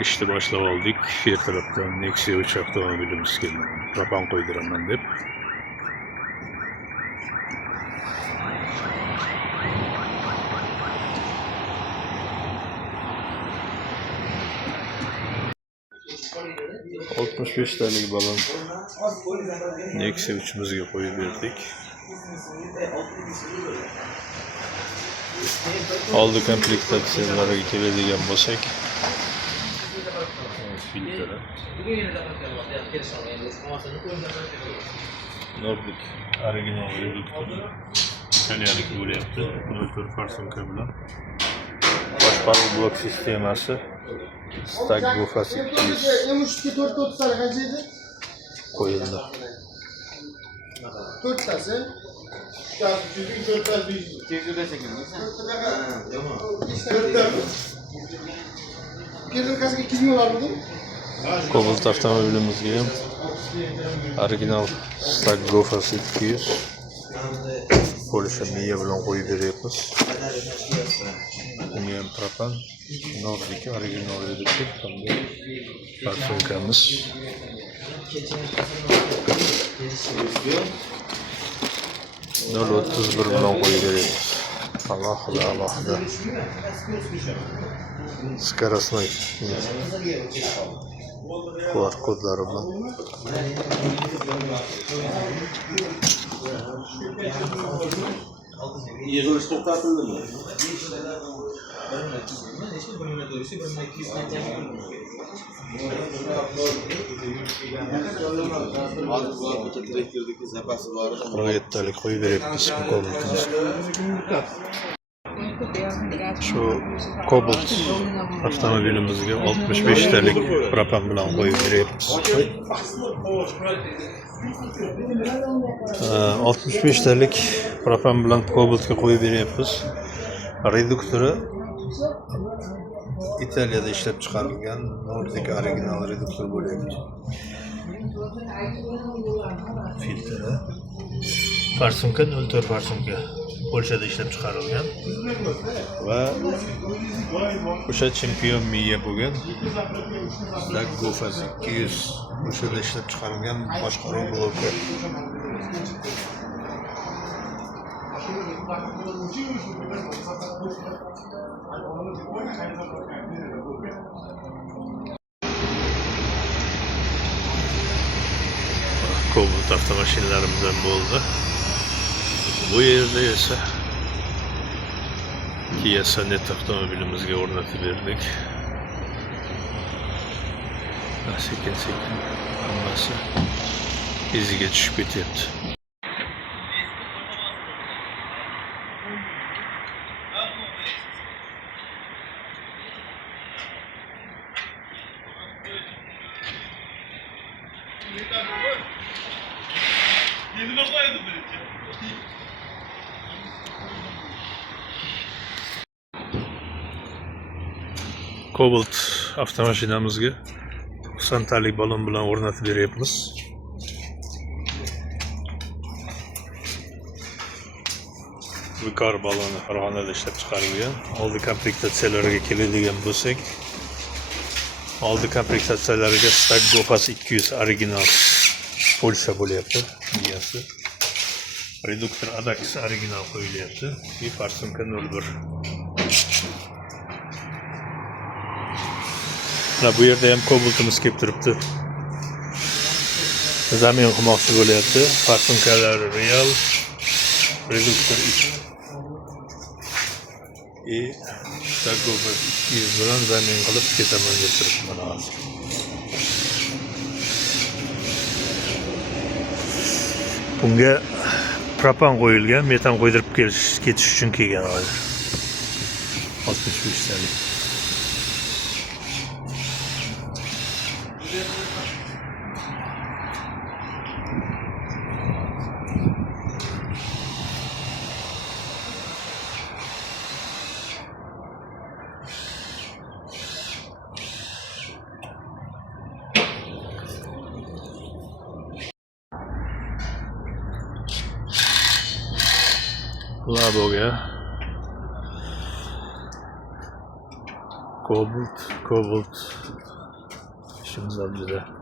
İşte başlab oldik. Her taraftan Nexia 3 avtomobilimiz keldi. Propan qo'ydiraman deb. $65'lik balon Nexia 3'imizga qo'yib berdik. Oldi komplektatsiyalarga keladigan bo'lsak, filtr, Nordic original reduktor, italyanlik bo'lyapti, 0.4 farsunka bilan. Boshqaruv blok sistemasi Stag Gofas 200 qo'yildi. 4tasi. Kasiga 200 ming olarmidi? Cobalt avtomobilimizga ham original Stag Gofas 200 Polsha miya bilan qo'yib beryapmiz. Bunga ham propan, Nordic original reduktor hamda farsunkamiz. 0.31 bilan qo'yib beryapmiz. Alohida скоростной QR kodlari bilan Yig'ilish to'xtatildimi? Ro'yatdalik qo'yib beryapmiz Cobalt'imiz. Shu Cobalt avtomobilimizga 65talik propan bilan qo'yib beryapmiz. 65talik propan bilan Cobalt'ga qo'yib beryapmiz. Reduktori Italiyada ishlab chiqarilgan Nordic original reduktor bo'lyapti. Filtri farsunka 0.4 farsunka Polshada ishlab chiqarilgan va o'sha chempion miya bo'lgan Stag Gofas 200 Polshada ishlab chiqarilgan boshqaruv bloki. Cobalt avtomashinalarımızdan bo'ldi. Bu yerda esa Kia Sonet avtomobilimizga o'rnatib berdik. Sekin hammasi iziga tushib ketyapti. Cobalt avtomashinamizga 90talik balon bilan o'rnatib beryapmiz. Vikar baloni Farg'onada ishlab chiqarilgan. Oldi komplektatsiyalarga keladigan bo'lsak, oldi komplektatsiyalarga Stag Gofas 200 original Polsha bo'lyapti miyasi. Reduktor Adax original qo'yilyapti. Bir farsunka 0.1. Bu yerda ham Cobalt'imiz kelib turibdi. Zamin qilmoqchi bo'lyapti. Farsunkalar real, reduktor Stag Gofas 200 bilan zamin qilib ketaman deb turibman hozir. Bunga propan qo'yilgan, metan qo'ydirib ketish uchun kelgan hozir. 65talik. Laboga Cobalt işimiz var juda.